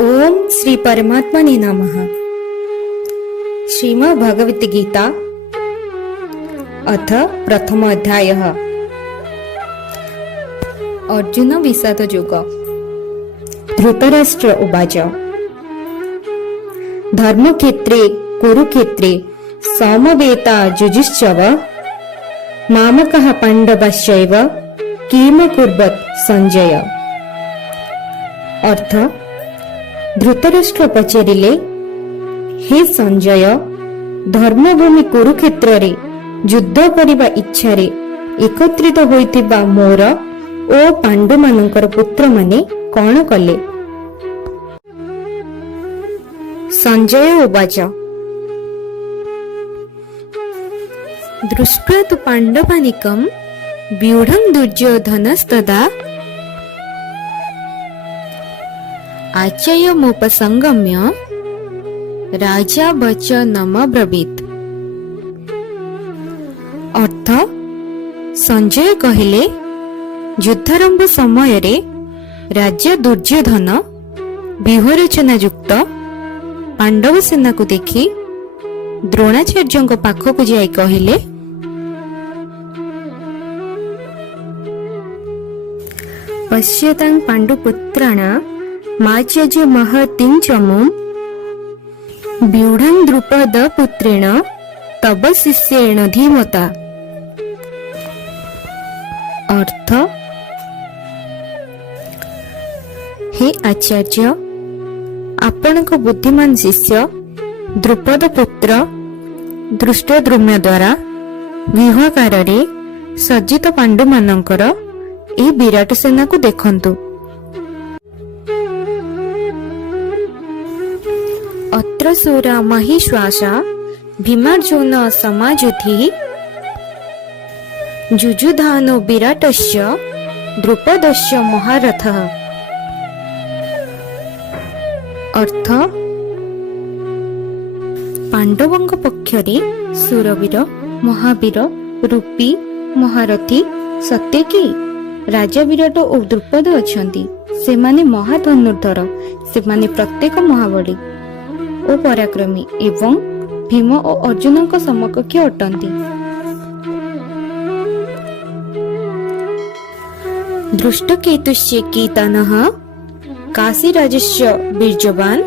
ओम श्री परमात्मने नमः। श्रीमद् भगवत गीता अथ प्रथम अध्याय। अर्जुन विषाद योग। धृतराष्ट्र उवाच धर्मक्षेत्रे कुरुक्षेत्रे समवेता जुजुश्चव मामकः पाण्डवश्चैव किमकुर्वत् संजय। अर्थ धृतराष्ट्र पचारिले, हे संजय, धर्मभूमि कुरुक्षेत्र रे युद्ध करिबा इच्छा रे एकत्रित होइतिबा मोर ओ पांडु मानकर पुत्र माने कौन कले। संजय उवाच दृष्ट्वा तु पाण्डवानिकं व्यूढं दुर्योधनस्तदा आचर्यमुपसंगम्य राजा वचनमब्रवीत्। अर्थ संजय कहिले, युद्धारंभ समय रे राजा दुर्योधन व्यूहरचना युक्त पांडव सेना को देखि द्रोणाचार्य पाखक जाई कहिले, पश्यतां पांडुपुत्राणा माच्यज महतीं चमुं व्यूढं द्रुपद पुत्रेण तव शिष्येण धीमता। अर्थ हे आचार्य, आपणक बुद्धिमान शिष्य द्रुपद पुत्र दृष्टद्रुम्य द्वारा व्यूहाकार सज्जित पांडु मानकर ए विराट सेना को देखंतु। अत्र सूरा महिश्वासा भीमार्जुन समायुधि जुजुधानो विराटस्य द्रुपदस्य महारथः। अर्थ पांडवंक पक्षरे सुरवीर महावीर रूपी महारथी सत्यकी राजा विराट और द्रुपद अछंती। सेमाने महाधनुर्धर, सेमाने प्रत्येक महाबली ओ पराक्रमी एवं भीम और अर्जुन समकक्ष अटंती। दृष्टकेतुश्च कीर्तनः काशीराजस्य बीर्यवान्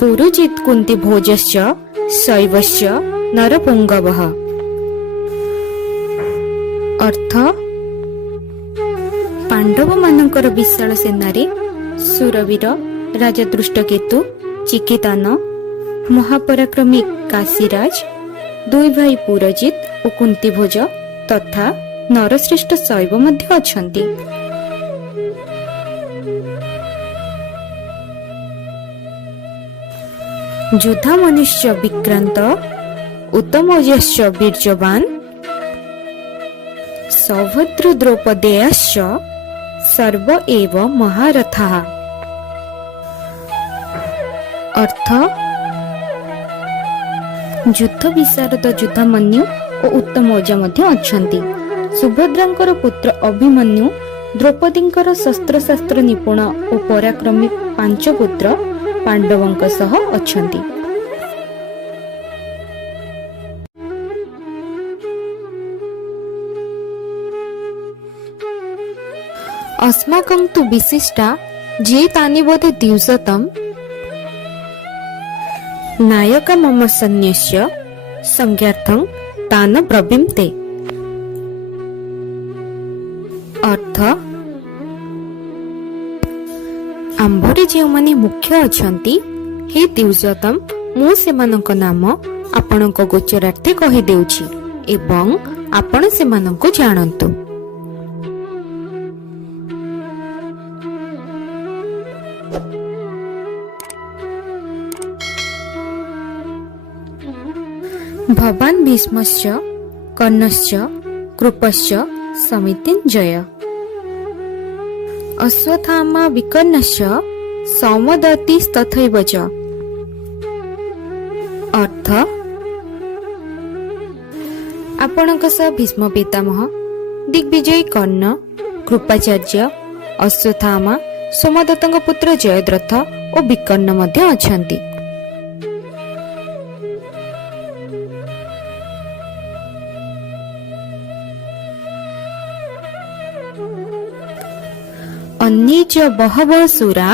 पुरुजित् कुन्तीभोजस्य शैवस्य नरपुंगवः। अर्थ पांडव मानकर विशाल सेनारे सुरवीर राजा दृष्टकेतु, चिकितान, महापराक्रमी काशीराज, दुई भाई पुरजित और कुंतीभोज तथा नरश्रेष्ठ शैव मध्य अछंती। युद्धा मनुष्य विक्रांत उत्तमोजश्च वीर्यवान् सौभद्र द्रौपदेयश्च सर्व एव महारथाः। अर्थ युद्ध विशारद युद्धामन्यु और उत्तमौजा मध्य अछंती। सुभद्रांकर पुत्र अभिमन्यु, द्रौपदींकर शस्त्रशास्त्र निपुण और पराक्रमी पांच पुत्र पांडवंक सह अछंती। अस्माकं तु विशिष्टा जे तानि बोधे दिवसतम नायक मम सैन्यस्य संज्ञार्थं तान ब्रवीमते। अर्थ आंभरे जो माने मुख्य अछंती, हे दिवसतम मु सेमानक नाम आपणक गोचरार्थे कहि देउछि एवं आपण सेमानक जानंतु। भवान् भीष्मस्य कर्णस्य कृपस्य समितिञ्जय अश्वत्थामा विकर्णस्य सौमदत्तिस्तथैव च। अर्थ आपणक सह भीष्म पितामह, दिग्विजयी कर्ण, कृपाचार्य, अश्वत्थामा, ସୋମଦତ୍ତଙ୍କ ପୁତ୍ର ଜୟଦ୍ରଥ ଓ ବିକର୍ଣ୍ଣ ମଧ୍ୟ ଅଛନ୍ତି। ଅନ୍ୟେ ଚ ବହବଃ ସୁରା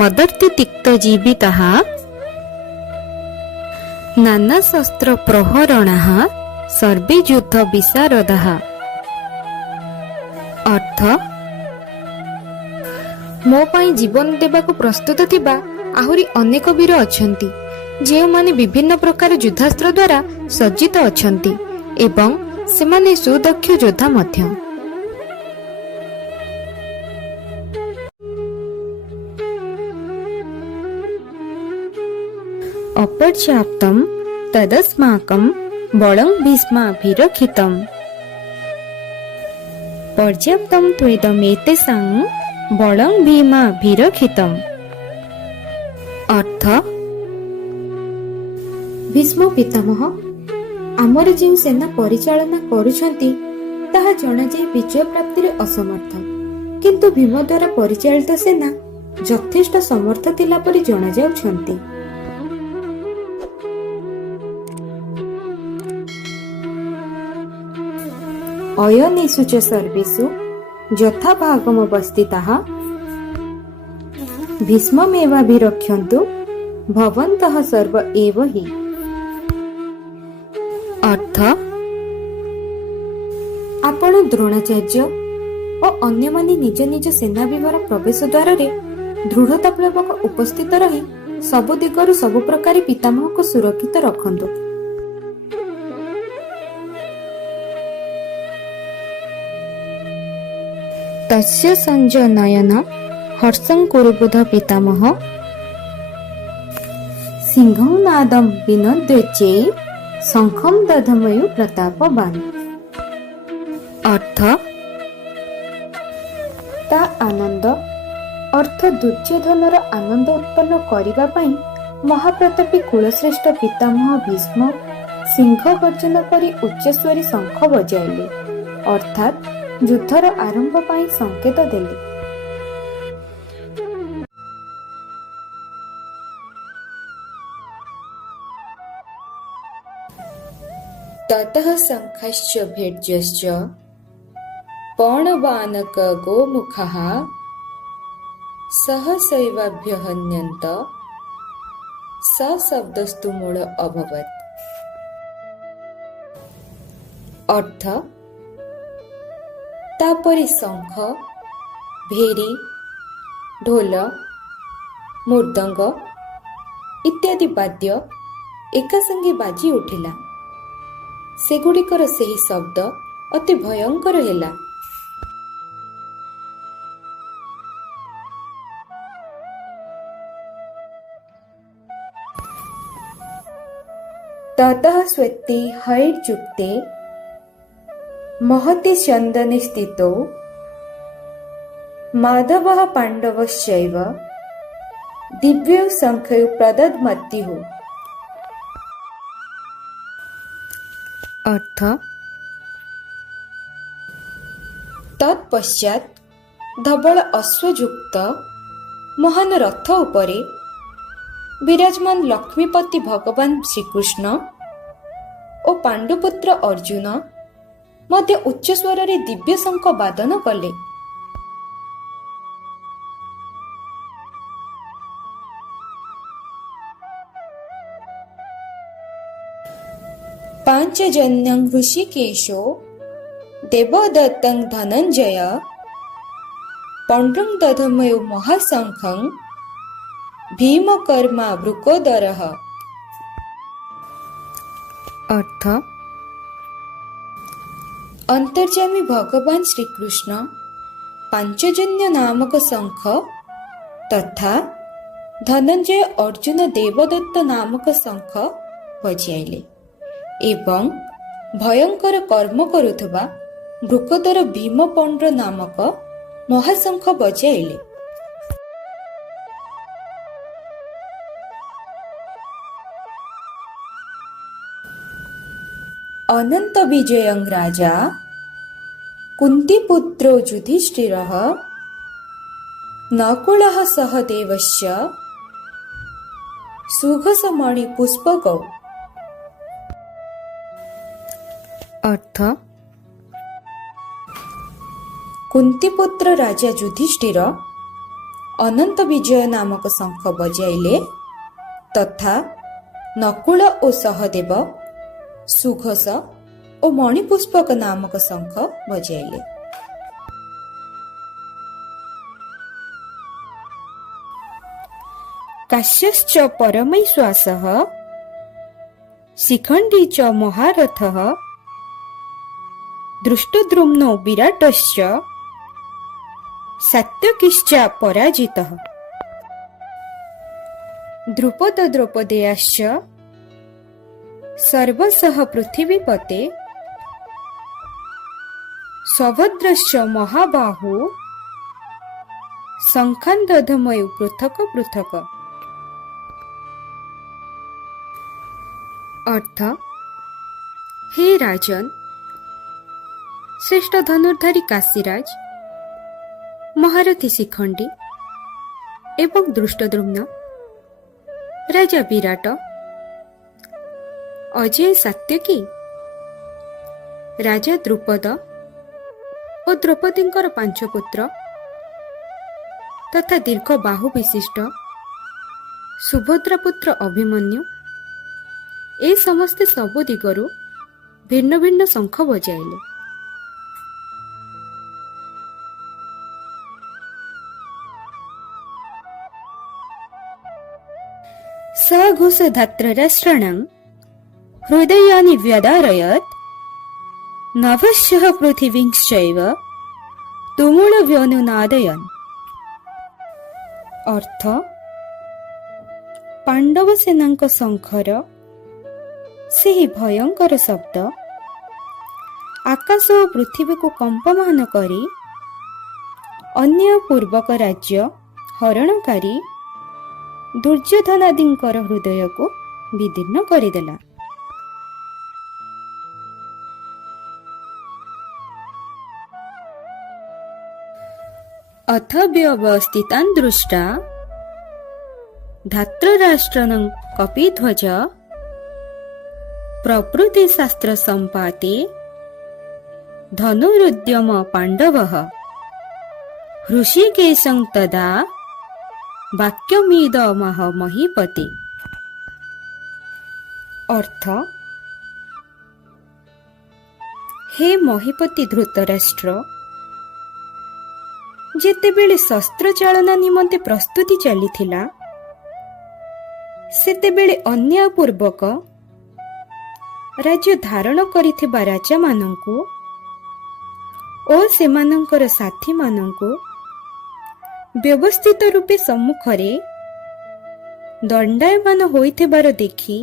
ମଦର୍ତ୍ତି ତିକ୍ତ ଜୀବିତାଃ ନାନା ଶସ୍ତ୍ର ପ୍ରହରଣାଃ ସର୍ବେ ଯୁଦ୍ଧ ବିଶାରଦାଃ। ଅର୍ଥ, ମୋ ପାଇଁ ଜୀବନ ଦେବାକୁ ପ୍ରସ୍ତୁତ ଥିବା ଆହୁରି ଅନେକ ବୀର ଅଛନ୍ତି, ଯେଉଁମାନେ ବିଭିନ୍ନ ପ୍ରକାର ଯୁଦ୍ଧାସ୍ତ୍ର ଦ୍ୱାରା ସଜ୍ଜିତ ଅଛନ୍ତି ଏବଂ ସେମାନେ ସୁଦକ୍ଷ ଯୋଦ୍ଧା ମଧ୍ୟ। ଅପର୍ଯ୍ୟାପ୍ତଂ ତଦସ୍ମାକଂ ବଳଂ ଭୀଷ୍ମାଭିରକ୍ଷିତଂ ପର୍ଯ୍ୟାପ୍ତଂ ତ୍ୱେଦମେତେଷାଂ ବଳଂ ଭୀମାଭିରକ୍ଷିତଂ। ଅର୍ଥ, ଭୀଷ୍ମ ପିତାମହ, ଆମର ଯେଉଁ ସେନା ପରିଚାଳନା କରୁଛନ୍ତି ତାହା ଜଣାଯାଏ ବିଜୟ ପ୍ରାପ୍ତିରେ ଅସମର୍ଥ, କିନ୍ତୁ ଭୀମ ଦ୍ୱାରା ପରିଚାଳିତ ସେନା ଯଥେଷ୍ଟ ସମର୍ଥ ଥିଲା ପରି ଜଣାଯାଉଛନ୍ତି। ଅୟନେଷୁ ଚ ସର୍ବେଷୁ ଯଥା ଭାଗମବସ୍ଥିତାଃ ଭୀଷ୍ମମେବାଭିରକ୍ଷନ୍ତୁ ଭବନ୍ତଃ ସର୍ବ ଏବ ହି। ଅର୍ଥ, ଆପଣ ଦ୍ରୋଣାଚାର୍ଯ୍ୟ ଓ ଅନ୍ୟମାନେ ନିଜ ନିଜ ସେନା ବିବର ପ୍ରବେଶ ଦ୍ୱାରରେ ଦୃଢ଼ତାପୂର୍ବକ ଉପସ୍ଥିତ ରହି ସବୁ ଦିଗରୁ ସବୁ ପ୍ରକାରେ ପିତାମହକୁ ସୁରକ୍ଷିତ ରଖନ୍ତୁ। ତସ୍ୟ ସଞ୍ଜନୟନ ହର୍ଷଂ କୁରୁବୁଧ ପିତାମହ ସିଂହଂ ନାଦଂ ବିନୋଦ୍ୟଚେ ଶଙ୍ଖଂ ଦଧମୟୁ ପ୍ରତାପବାନ୍। ଅର୍ଥ, ତା ଆନନ୍ଦ ଅର୍ଥ ଦୁର୍ଯ୍ୟୋଧନର ଆନନ୍ଦ ଉତ୍ପନ୍ନ କରିବା ପାଇଁ ମହାପ୍ରତାପୀ କୁଳଶ୍ରେଷ୍ଠ ପିତାମହ ଭୀଷ୍ମ ସିଂହ ଗର୍ଜନ କରି ଉଚ୍ଚସ୍ୱରୀ ଶଙ୍ଖ ବଜାଇଲେ, ଅର୍ଥାତ୍ ଯୁଦ୍ଧର ଆରମ୍ଭ ପାଇଁ ସଂକେତ ଦେଲେ। ତତଃ ଶଙ୍ଖଶ୍ଚ ଭେର୍ଯ୍ୟଶ୍ଚ ପଣବାନକ ଗୋମୁଖଃ ସହସୈବାଭ୍ୟହନ୍ୟନ୍ତ ସଶବ୍ଦସ୍ତୁ ମୂଳ ଅଭବତ୍। ଅର୍ଥ, ତାପରେ ଶଙ୍ଖ, ଭେରୀ, ଢୋଲ, ମୃଦଙ୍ଗ ଇତ୍ୟାଦି ବାଦ୍ୟ ଏକାସଙ୍ଗେ ବାଜି ଉଠିଲା। ସେଗୁଡ଼ିକର ସେହି ଶବ୍ଦ ଅତି ଭୟଙ୍କର ହେଲା। ତତଃ ସ୍ୱେତେ ହୈର୍ଯୁକ୍ତେ महति चन्दने स्थितौ माधवः पाण्डवश्चैव दिव्यौ शङ्खौ प्रदद्मत्युः। अर्थ, तत्पश्चात् धवल अश्वयुक्त महान रथ उपरे विराजमान लक्ष्मीपति भगवान श्रीकृष्ण और पाण्डुपुत्र अर्जुन ମଧ୍ୟ ଉଚ୍ଚ ସ୍ୱରରେ ଦିବ୍ୟ ଶଙ୍ଖ ବାଦନ କଲେ। ପାଞ୍ଚଜନ୍ୟଂ ହୃଷୀକେଶୋ ଦେବଦତ୍ତଂ ଧନଞ୍ଜୟ ପଣ୍ଡ୍ରଂ ଦଧମୟୋ ମହାଶଙ୍ଖଂ ଭୀମକର୍ମା ବୃକୋଦରଃ। ଅର୍ଥ, ଅନ୍ତର୍ଯାମୀ ଭଗବାନ ଶ୍ରୀକୃଷ୍ଣ ପାଞ୍ଚଜନ୍ୟ ନାମକ ଶଙ୍ଖ ତଥା ଧନଞ୍ଜୟ ଅର୍ଜୁନ ଦେବଦତ୍ତ ନାମକ ଶଙ୍ଖ ବଜାଇଲେ ଏବଂ ଭୟଙ୍କର କର୍ମ କରୁଥିବା ବୃକୋଦର ଭୀମପଣ୍ଡ୍ର ନାମକ ମହାଶଙ୍ଖ ବଜାଇଲେ। ଅନନ୍ତ ବିଜୟଂ ରାଜା କୁନ୍ତୀପୁତ୍ରୋ ଯୁଧିଷ୍ଠିରଃ नकुलः सहदेवस्य सुघसमणिपुष्पकौ। अर्थ कुंतीपुत्र राजा युधिष्ठिर अनंत विजय नामक शंख बजाइले तथा नकुल और सहदेव सुघस और मणिपुष्पक नामक शंख बजाइले। काश्यश्च परमैश्वासः शिखण्डी च महारथः दृष्टद्रुम्नो विराटश्च सात्यकिश्च पराजितः। द्रुपद द्रौपदेयाश्च सर्वशः पृथिवीपते सभद्रश्च महाबाहु शंखान् दधमयु पृथक पृथक। अर्थ हे राजन, श्रेष्ठ धनुर्धारी काशीराज, महारथी शिखंडी एवं दृष्टद्रुम्न, राजा विराट, अजय सात्यकी, राजा द्रुपद और द्रौपदींकर 5 पुत्र तथा दीर्घ बाहु विशिष्ट सुभद्रा पुत्र अभिमन्यु ए समस्ते सबु दिगरु भिन्न भिन्न शंख बजाइले। सघोष धात्रराष्ट्राणां हृदयानि व्यदारयत् नभश्चः पृथिवींश्चैव तुमुलव्यनुनादयन्। अर्थ पांडव सेनांक शंखर सेही भयंकर शब्द आकाश और पृथ्वी को कंपमान करी अन्य पूर्वक राज्य हरणकारी दुर्योधनादिंकर हृदय को विदीर्ण करिदेला। अथ व्यवस्थितान् दृष्टा धात्रराष्ट्राणां कपिध्वज प्रभृति शास्त्र संपाते धनुरुद्यम पांडवः हृषिकेशं तदा वाक्यमिदमह महीपते। अर्थ हे महीपति धृतराष्ट्र, जेतेबेले शस्त्र चालना निमंते प्रस्तुति चलीथिला सेतेबेले अन्याय पूर्वक राज्य धारण करिथिबा राजा मानंकु ओ सेमानंकर साथी मानंकु व्यवस्थित रूपे सम्मुखरे दंडायमान होइथिबार देखि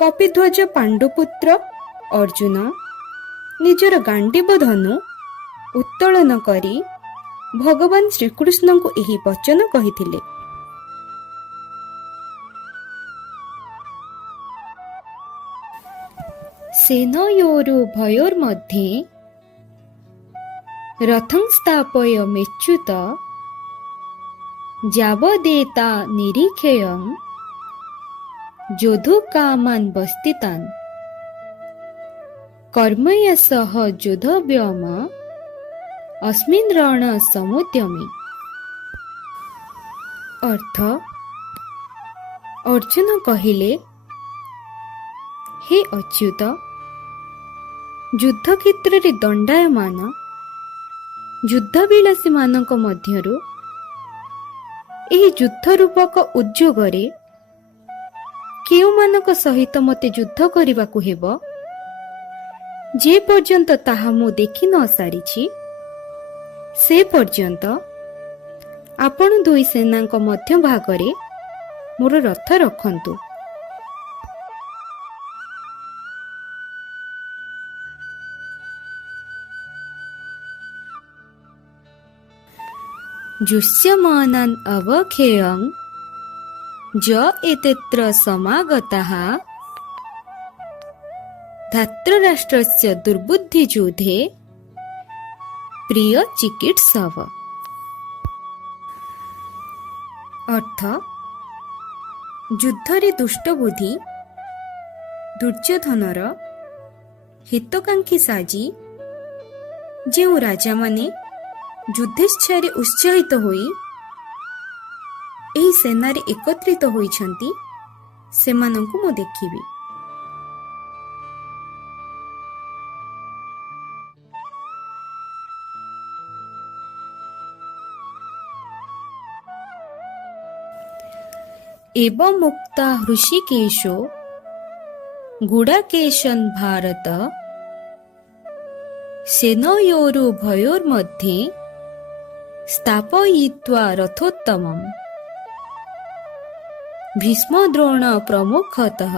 कपिध्वज पांडुपुत्र अर्जुन निजर गांडीव धनु उत्तोलन करी भगवान श्रीकृष्ण को एही वचन कहिथिले। सेनयोरुभयोर्मध्ये रथं स्थापय मेच्युत जावदेता निरीक्षेयं जोधुकामान् बस्तितान् कर्मया सह जोधव्यम अस्मिन् रण समुद्यमे। अर्थ अर्जुन कहिले, हे अच्युत, युद्ध क्षेत्र रे दंडायमान युद्धविलासी मानक मध्यरु एही युद्ध रूपक उद्योगरे केउ मानक सहित मते युद्ध करिबाकु हेबो जे पर्यंत ताहा मु देखि न सारिछि से पर्यंत आपण दुई सेनांक मध्य भागरे मोर रथ रखंतु। जुष्यमानान् अवखेयं ज एतत्र समागताः धात्रराष्ट्रस्य दुर्बुद्धियुधे प्रिय चिकित्सव। ଅର୍ଥ ଯୁଦ୍ଧରେ ଦୁଷ୍ଟବୁଦ୍ଧି ଦୁର୍ଯ୍ୟୋଧନର ହିତକାଂକ୍ଷୀ ସାଜି ଯେଉଁ ରାଜାମାନେ ଯୁଦ୍ଧେଚ୍ଛାରେ ଉତ୍ସାହିତ ହୋଇ ଏହି ସେନାରେ ଏକତ୍ରିତ ହୋଇଛନ୍ତି ସେମାନଙ୍କୁ ମୁଁ ଦେଖିବି। एवं मुक्ता हृषिकेशो गुडाकेशन् भारत सेनयोरुभयोर्मध्ये स्थापयित्वा रथोत्तमम् भीष्मद्रोण प्रमुखतः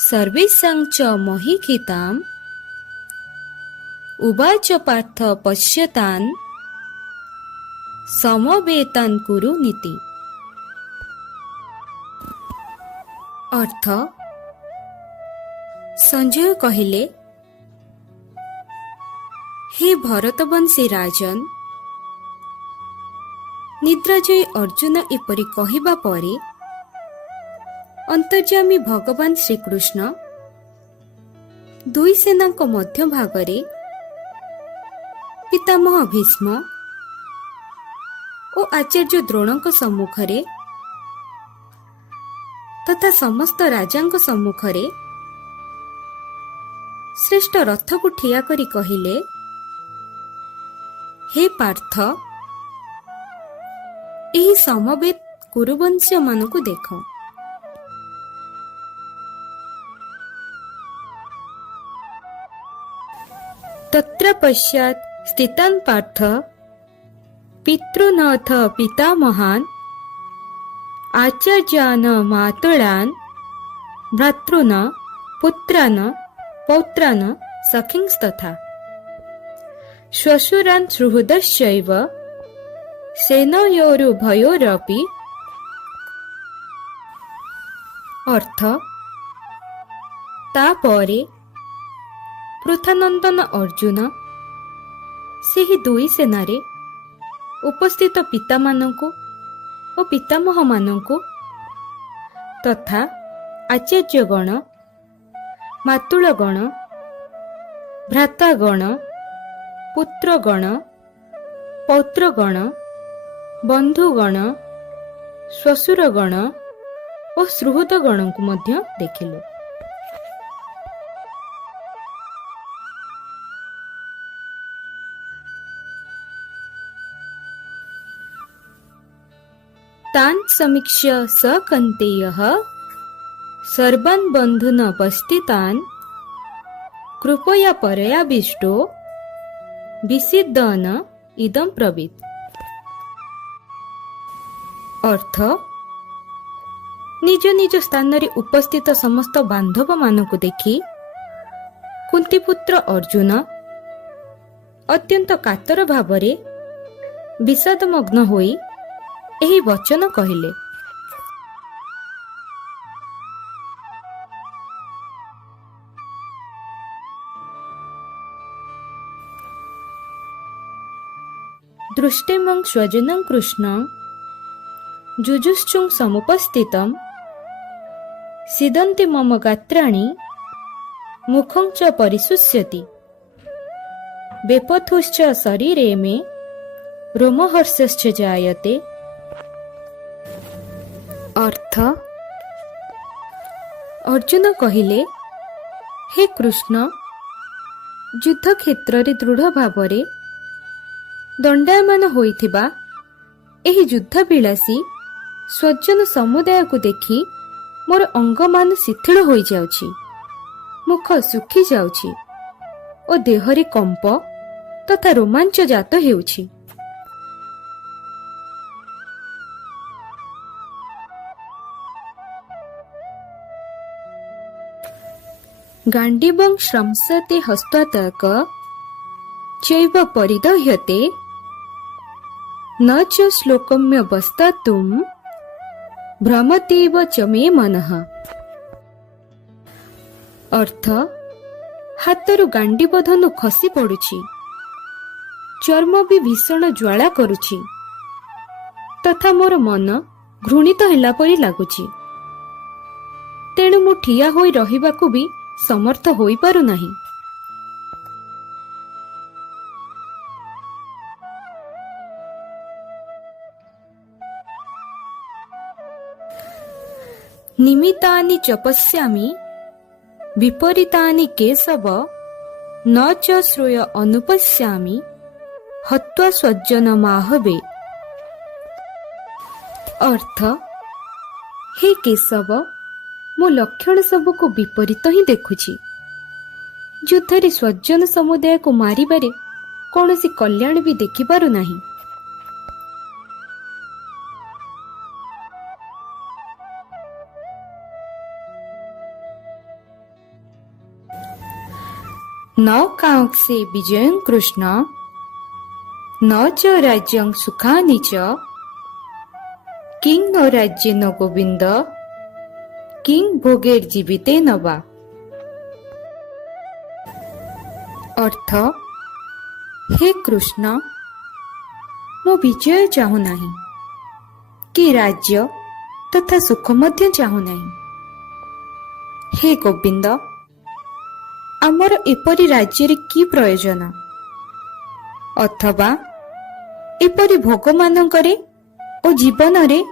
सर्वेषां च महीक्षिताम् उवाच पार्थ पश्यतान् समवेतान् कुरु नीति। अर्थ संजय कहिले, हे भरतवंशी राजन, निद्राजयी अर्जुन एपरि कहिबा परे अंतर्यामी भगवान श्रीकृष्ण दुई सेनांक मध्य भागरे पितामह भीष्म और आचार्य द्रोणक सम्मुखरे तथा समस्त राजांक सम्मुखरे श्रेष्ठ रथ को ठिया करी कहिले, हे पार्थ, एही समवेत कुरुवंश्य मानकु देख। तत्र पश्चात् स्थितान् पार्थ पितॄनथ पितामहान् आचार्यान् मातॄन् भ्रातॄन् पुत्रान् पौत्रान् सखींस्तथा श्वशुरान् सुहृदश्चैव सेनयोरुभयोरपि। अर्थ तापरे पृथानंदन अर्जुन सेही दुई सेनारे उपस्थित पिता मानंकु और पितामह मानंकु तथा आचार्यगण मातुलगण भ्रातागण पुत्रगण पौत्रगण बंधुगण श्वशुरगण और सुहृदगण को मध्य देखिलु। तान् समीक्ष्य स कन्तेयः सर्वान् बन्धून् उपस्थितान् कृपया परयाविष्टो विषीदन् इदं ब्रवीत्। अर्थ निज निज स्थान रे उपस्थित समस्त बांधव मानकु देखि कुंतीपुत्र अर्जुन अत्यंत कातर भावरे विषादमग्न होई एही वचन कहिले। दृष्टिमं स्वजनं कृष्ण जुजुश्चुं समुपस्थितं सीदन्ति मम गात्राणि मुखं च परिशुष्यति बेपथुश्च शरीरे मे रोमहर्षश्च जायते। अर्थ अर्जुन कहिले, हे कृष्ण, युद्ध क्षेत्र रे दृढ़ भावरे दंडायमान होइथिबा एही युद्ध विलासी स्वजन समुदाय को देखि मोर अंगमान शिथिल होई जाउछि, मुख सुखी जाउछि और देहरे कंप तथा रोमांच जात हेउछि। गांडीवं श्रंसते हस्तातक चैव परिदह्यते न च श्लोकम्य वस्तातुं भ्रमतेव च मे मनः। अर्थ हातरू गांडीव धनु खसी पड़ुछि, चर्म भी भीषण ज्वाला करुछि, ତଥା ମୋର ମନ ଘୃଣିତ ହେଲା ପରି ଲାଗୁଛି। ତେଣୁ ମୁଁ ଠିଆ ହୋଇ ରହିବାକୁ ବି ସମର୍ଥ ହୋଇପାରୁନାହିଁ। ନିମିତ୍ତାନି ଚ ପଶ୍ୟାମି ବିପରୀତାନି କେଶବ ନ ଚ ଶ୍ରେୟ ଅନୁପଶ୍ୟାମି ହତ୍ୱା ସ୍ୱଜନ ମାହବେ। ଅର୍ଥ, ହେ କେଶବ, ମୋ ଲକ୍ଷଣ ସବୁକୁ ବିପରୀତ ହିଁ ଦେଖୁଛି। ଯୁଦ୍ଧରେ ସ୍ୱଜନ ସମୁଦାୟକୁ ମାରିବାରେ କୌଣସି କଲ୍ୟାଣ ବି ଦେଖିପାରୁନାହିଁ। न कांक्षे विजयं कृष्ण न च राज्यं सुखानि च किं नो राज्येन गोविन्द किं भोगैर्जीवितेन वा। अर्थ, हे कृष्ण, मो विजय चाहू नहीं कि राज्य तथा सुख मध्य चाहू नहीं। हे गोविंद, आमर एपरी राज्य की प्रयोजन अथवा एपरी भोग मानकरे ओ जीवन रे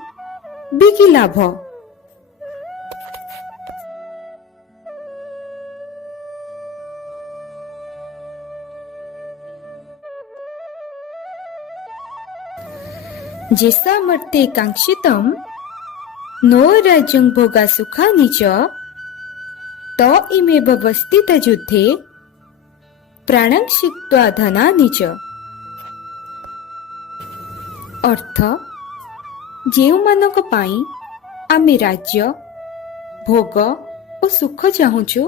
भी कि लाभ। जेसा मर्ते कांक्षितम नो राज्यं भोगा सुखानि च त इमेव वस्थित युद्धे प्राणं क्षिप्त्वा धनानि च। अर्थ, ଯେଉଁମାନଙ୍କ ପାଇଁ ଆମେ ରାଜ୍ୟ, ଭୋଗ ଓ ସୁଖ ଚାହୁଁଛୁ,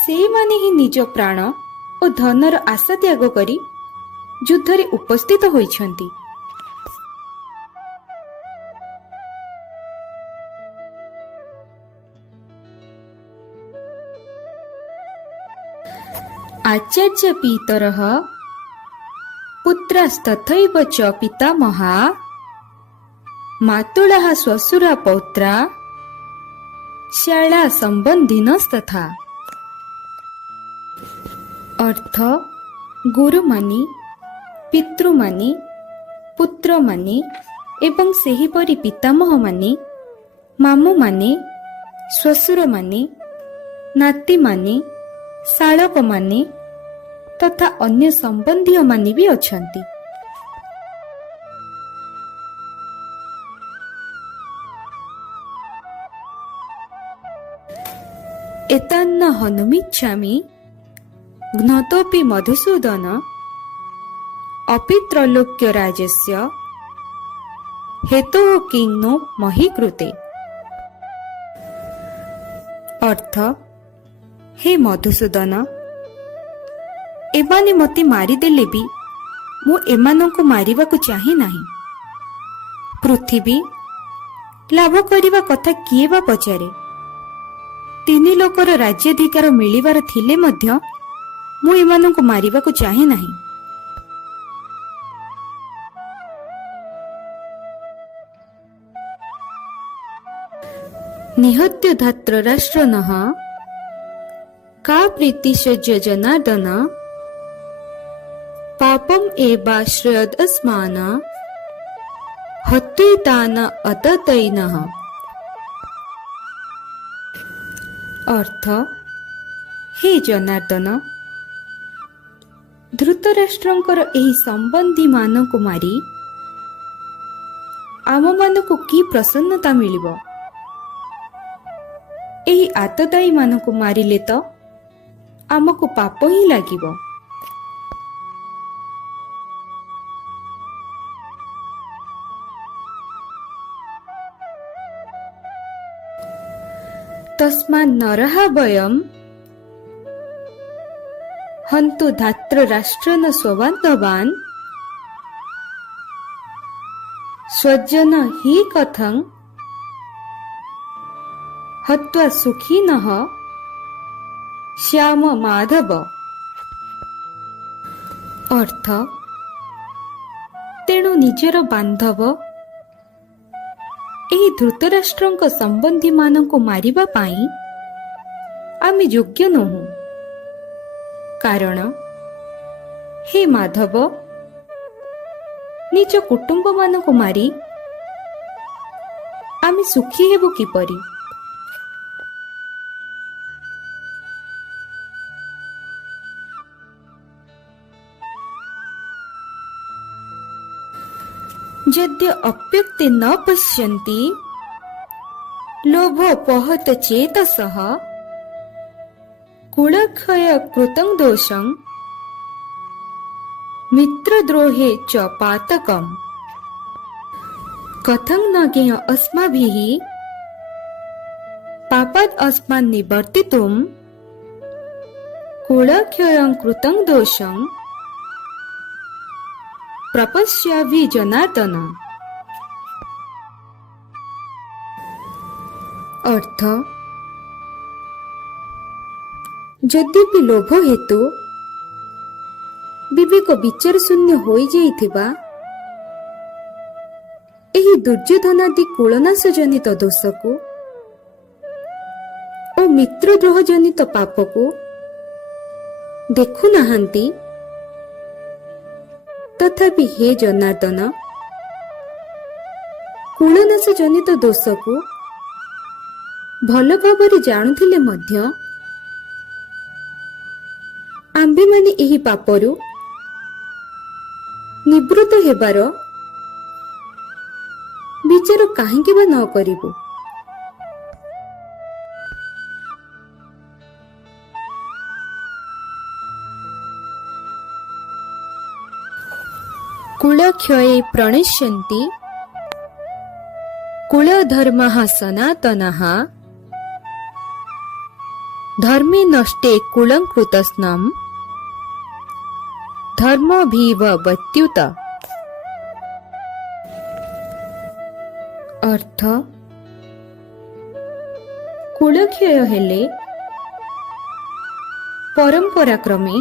ସେଇମାନେ ହିଁ ନିଜ ପ୍ରାଣ ଓ ଧନର ଆଶା ତ୍ୟାଗ କରି ଯୁଦ୍ଧରେ ଉପସ୍ଥିତ ହୋଇଛନ୍ତି। आचार्य पितरः पुत्रास्तथैव च पितामहा मातुलः श्वशुरा पौत्रा शाला संबंधिनस्तथा। अर्थ, गुरुमानी, पितृमानी, पुत्रमानी एवं सेहिपरि पितामह माने, मामू माने, श्वशुर माने, नाती माने, शालक माने तथा अन्य संबंधी माने भी अछंती। एतन्न हनुमिच्छामि ज्ञातोऽपि मधुसूदन अपि त्रैलोक्य राजस्य हेतुः किं नो मही कृते। अर्थ, हे मधुसूदन, एमाने मते मारिदेले भी मु एमानंकु मारिबाकु चाहे नाही। पृथ्वी लाभ करिबा कथा किए बा पचारे। तीनी लोकर राज्याधिकार मिलिबार थिले मध्य मु एमानंकु मारिबाकु चाहे नाही। निहत्य धात्र राष्ट्रनः का प्रीतिशज्य जनार्दन पापम एवाश्रयद अस्मान हत्वितान अततैनः। अर्थ, हे जनार्दन, धृतराष्ट्रंकर एही संबंधी मानकु मारी आम मानकु की प्रसन्नता मिलिबो? एही आतताई मानकु मारिले तो आमको पाप ही लागिबो। तस्मान् नरः वयम् हन्तु धात्र राष्ट्रन स्वबान्धवान् स्वजन हि कथं हत्वा सुखिनः श्याम माधव। अर्थ, तेणु निजर बांधव ଏହି ଧୃତରାଷ୍ଟ୍ରଙ୍କ ସମ୍ବନ୍ଧୀମାନଙ୍କୁ ମାରିବା ପାଇଁ ଆମେ ଯୋଗ୍ୟ ନୁହଁ। କାରଣ ହେ ମାଧବ, ନିଜ କୁଟୁମ୍ବମାନଙ୍କୁ ମାରି ଆମେ ସୁଖୀ ହେବୁ କିପରି? ଯଦ୍ୟ ଅପ୍ୟକ୍ତେ ନ ପଶ୍ୟନ୍ତି ଲୋଭୋପହତ ଚେତସଃ କୁଳକ୍ଷୟ କୃତଂ ଦୋଷଂ ମିତ୍ରଦ୍ରୋହେ ଚ ପାତକମ୍ କଥଂ ନ ଜ୍ଞେୟ अस्माभिः ପାପାଦ୍ अस्मान् ନିବର୍ତ୍ତିତୁମ୍ କୁଳକ୍ଷୟଂ କୃତଂ ଦୋଷଂ ପ୍ରପଶ୍ୟାଭି ଜନାର୍ଦ୍ଦନ। ଅର୍ଥ, ଯଦ୍ୟପି ଲୋଭ ହେତୁ ବିବେକ ବିଚାର ଶୂନ୍ୟ ହୋଇଯାଇଥିବା ଏହି ଦୁର୍ଯ୍ୟୋଧନାଦି କୁଳନାଶ ଜନିତ ଦୋଷକୁ ଓ ମିତ୍ରଦ୍ରୋହ ଜନିତ ପାପକୁ ଦେଖୁନାହାନ୍ତି, ତଥାପି ହେ ଜନାର୍ଦ୍ଦନ, କୁଳନାଶ ଜନିତ ଦୋଷକୁ ଭଲ ଭାବରେ ଜାଣୁଥିଲେ ମଧ୍ୟ ଆମ୍ଭେମାନେ ଏହି ପାପରୁ ନିବୃତ୍ତ ହେବାର ବିଚାର କାହିଁକି ବା ନ କରିବୁ? କୁଳକ୍ଷୟେ ପ୍ରଣଶ୍ୟନ୍ତି କୁଳଧର୍ମଃ ସନାତନଃ ଧର୍ମେ ନଷ୍ଟେ କୁଳଂ କୃତସ୍ନମ୍ ଧର୍ମଭିବ ବତ୍ୟୁତ। ଅର୍ଥ, କୁଳକ୍ଷୟ ହେଲେ ପରମ୍ପରା କ୍ରମେ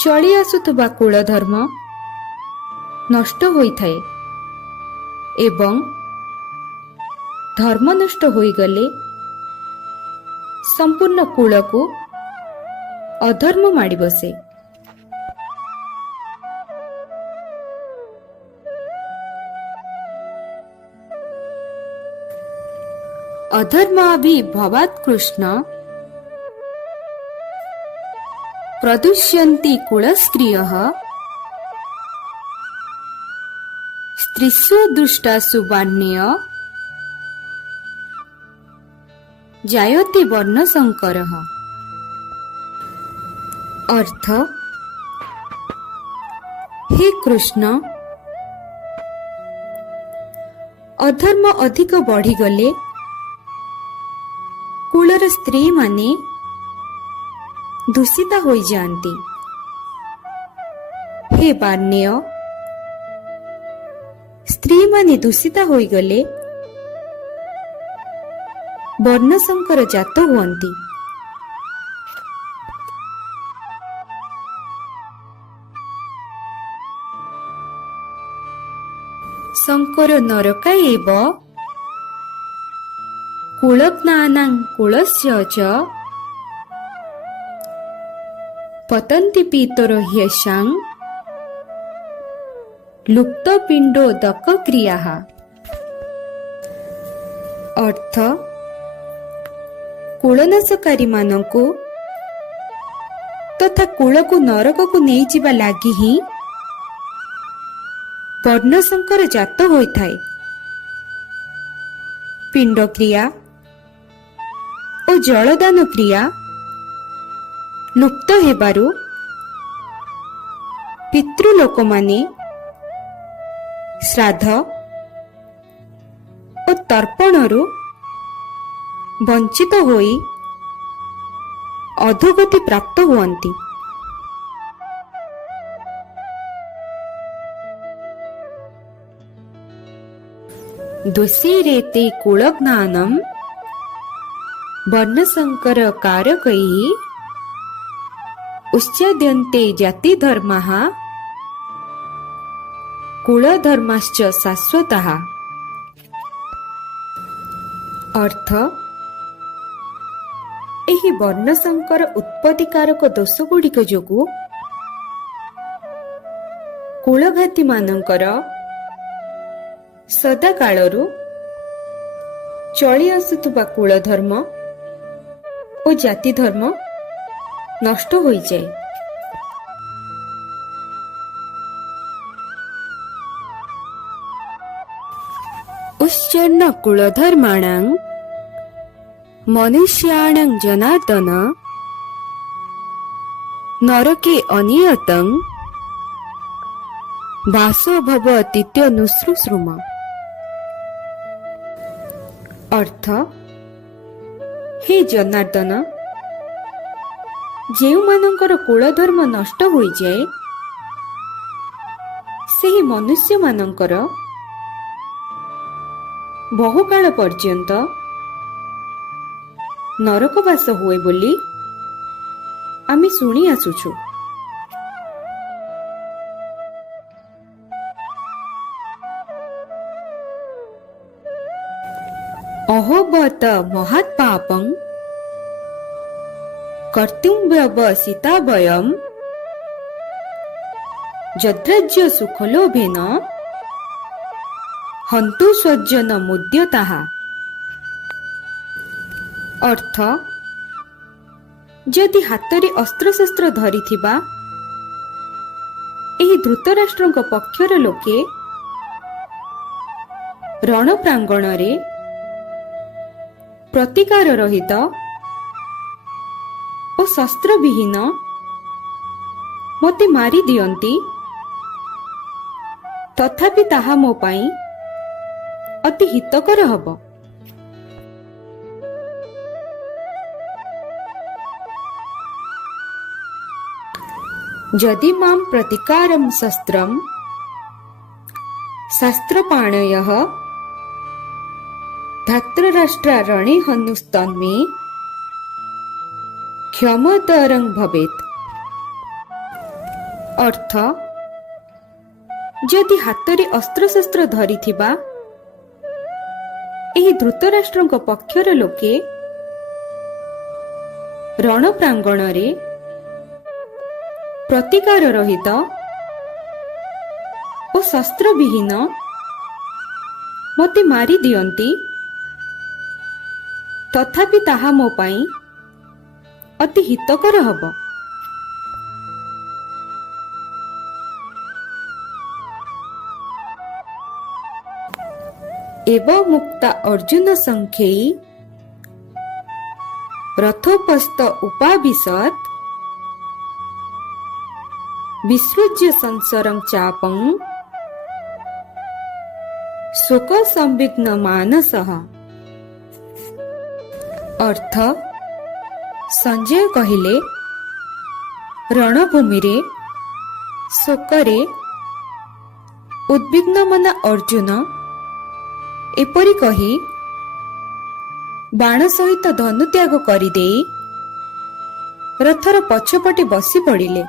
ଚଳି ଆସୁଥିବା କୁଳଧର୍ମ ନଷ୍ଟ ହୋଇଥାଏ ଏବଂ ଧର୍ମ ନଷ୍ଟ ହୋଇଗଲେ ସମ୍ପୂର୍ଣ୍ଣ କୁଳକୁ ଅଧର୍ମ ମାଡ଼ି ବସେ। ଅଧର୍ମାଭିଭବାତ୍ କୃଷ୍ଣ ପ୍ରଦୁଷ୍ୟନ୍ତି କୁଳସ୍ତ୍ରିୟଃ ସ୍ତ୍ରୀଷୁ ଦୃଷ୍ଟାସୁ ବାଣ୍ୟ ଜାୟତେ ବର୍ଣ୍ଣସଙ୍କରଃ। ଅର୍ଥ, ହେ କୃଷ୍ଣ, ଅଧର୍ମ ଅଧିକ ବଢ଼ିଗଲେ କୁଳର ସ୍ତ୍ରୀମାନେ ଦୂଷିତା ହୋଇଯାଆନ୍ତି। ହେ ବାର୍ଣ୍ଣେୟ, ସ୍ତ୍ରୀମାନେ ଦୂଷିତା ହୋଇଗଲେ ବର୍ଣ୍ଣସଙ୍କର ଜାତ ହୁଅନ୍ତି। ଶଙ୍କର ନରକା ଏବ କୁଳଗ୍ନାନାଂ କୁଳସ୍ୟ ଚ ପତନ୍ତି ପିତର ହ୍ୟସାଂ ଲୁପ୍ତ ପିଣ୍ଡୋଦକ କ୍ରିୟାଃ। ଅର୍ଥ, କୁଳନାଶକାରୀମାନଙ୍କୁ ତଥା କୁଳକୁ ନରକକୁ ନେଇଯିବା ଲାଗି ହିଁ ବର୍ଣ୍ଣସଙ୍କର ଜାତ ହୋଇଥାଏ। ପିଣ୍ଡ କ୍ରିୟା ଓ ଜଳଦାନ କ୍ରିୟା ଲୁପ୍ତ ହେବାରୁ ପିତୃଲୋକମାନେ ଶ୍ରାଦ୍ଧ ଓ ତର୍ପଣରୁ ବଞ୍ଚିତ ହୋଇ ଅଧୋଗତି ପ୍ରାପ୍ତ ହୁଅନ୍ତି। ଦୋଷୀରେତେ କୁଳଗ୍ନାନଂ ବର୍ଣ୍ଣସଙ୍କର କାରକୈଃ ଉଚ୍ଛେଦ୍ୟନ୍ତେ ଜାତି ଧର୍ମାଃ କୁଳଧର୍ମାଶ୍ଚ ଶାଶ୍ୱତଃ। ଅର୍ଥ, ଏହି ବର୍ଣ୍ଣସଙ୍କର ଉତ୍ପତ୍ତିକାରକ ଦୋଷଗୁଡ଼ିକ ଯୋଗୁଁ କୁଳଘାତୀମାନଙ୍କର ସଦାକାଳରୁ ଚଳି ଆସୁଥିବା କୁଳଧର୍ମ ଓ ଜାତି ଧର୍ମ ନଷ୍ଟ ହୋଇଯାଏ। ଉଶ୍ଚନ୍ନ କୁଳଧର୍ମାଣାଂ ମନୁଷ୍ୟାଣାଂ ଜନାର୍ଦ୍ଦନ ନରକେ ଅନିୟତଂ ବାସୋ ଭବତୀତ୍ୟନୁଶ୍ରୁଶ୍ରୁମ। ଅର୍ଥ, ହେ ଜନାର୍ଦ୍ଦନ, ଯେଉଁମାନଙ୍କର କୁଳଧର୍ମ ନଷ୍ଟ ହୋଇଯାଏ ସେହି ମନୁଷ୍ୟମାନଙ୍କର ବହୁକାଳ ପର୍ଯ୍ୟନ୍ତ ନରକବାସ ହୁଏ ବୋଲି ଆମେ ଶୁଣି ଆସୁଛୁ। ଅହୋବତ ମହତ୍ ପାପଂ କର୍ତ୍ତୁଂ ବ୍ୟବସିତା ବୟମ୍ ଯଦ୍ରାଜ୍ୟ ସୁଖଲୋଭେନ ହନ୍ତୁ ସ୍ୱଜନ ମୁଦ୍ୟତାଃ। ଅର୍ଥ, ଯଦି ହାତରେ ଅସ୍ତ୍ରଶସ୍ତ୍ର ଧରିଥିବା ଏହି ଧୃତରାଷ୍ଟ୍ରଙ୍କ ପକ୍ଷର ଲୋକେ ରଣ ପ୍ରାଙ୍ଗଣରେ ପ୍ରତିକାର ରହିତ ଓ ଶସ୍ତ୍ରବିହୀନ ମୋତେ ମାରି ଦିଅନ୍ତି, ତଥାପି ତାହା ମୋ ପାଇଁ ଅତି ହିତକର ହେବ। ଯଦି ମାಂ ପ୍ରତିକାରଂ ଶସ୍ତ୍ରଂ ଶାସ୍ତ୍ରପାଣୟଃ ଧାତ୍ରରାଷ୍ଟ୍ରା ରଣେ ହନୁସ୍ତନ୍ମେ କ୍ଷମତରଂ ଭବେତ୍। ଅର୍ଥ, ଯଦି ହାତରେ ଅସ୍ତ୍ରଶସ୍ତ୍ର ଧରିଥିବା ଏହି ଧୃତରାଷ୍ଟ୍ରଙ୍କ ପକ୍ଷର ଲୋକେ ରଣ ପ୍ରାଙ୍ଗଣରେ ପ୍ରତିକାର ରହିତ ଓ ଶସ୍ତ୍ରବିହୀନ ମୋତେ ମାରି ଦିଅନ୍ତି, ତଥାପି ତାହା ମୋ ପାଇଁ ଅତି ହିତକର ହେବ। एव मुक्ता अर्जुन संख्यैः रथोपस्थ उपाविशत् विसृज्य संसरं चापं शोक संविघ्न मानसः। अर्थ, संजय कहिले रणभूमि रे शोकरे उद्विग्नमना अर्जुन एपरि कही बाण सहित धनुत्याग करिदेई रथर पछपटे बसी पड़िले।